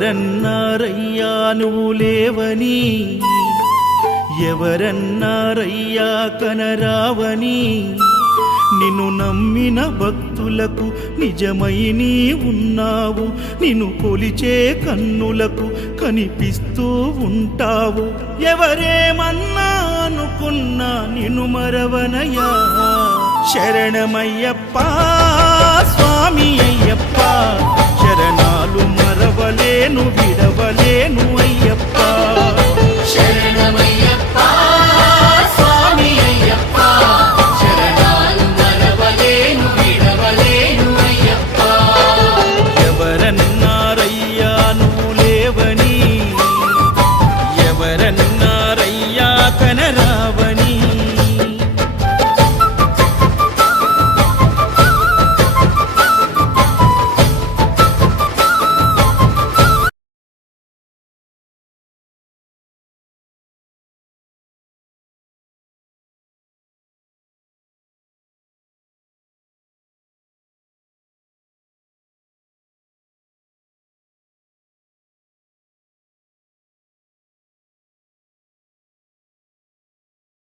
ఎవరన్నారయ్యా నువ్వు లేవని, ఎవరన్నారయ్యా కనరావని, నిన్ను నమ్మిన భక్తులకు నిజమై నీ ఉన్నావు, నిన్ను కొలిచే కన్నులకు కనిపిస్తూ ఉంటావు. ఎవరేమన్నా అనుకున్నా నిన్ను మరవనయ్యా. శరణమయ్యప్ప స్వామి అయ్యప్ప, శరణాలు మరవలేను విడవలేను అయ్యప్ప.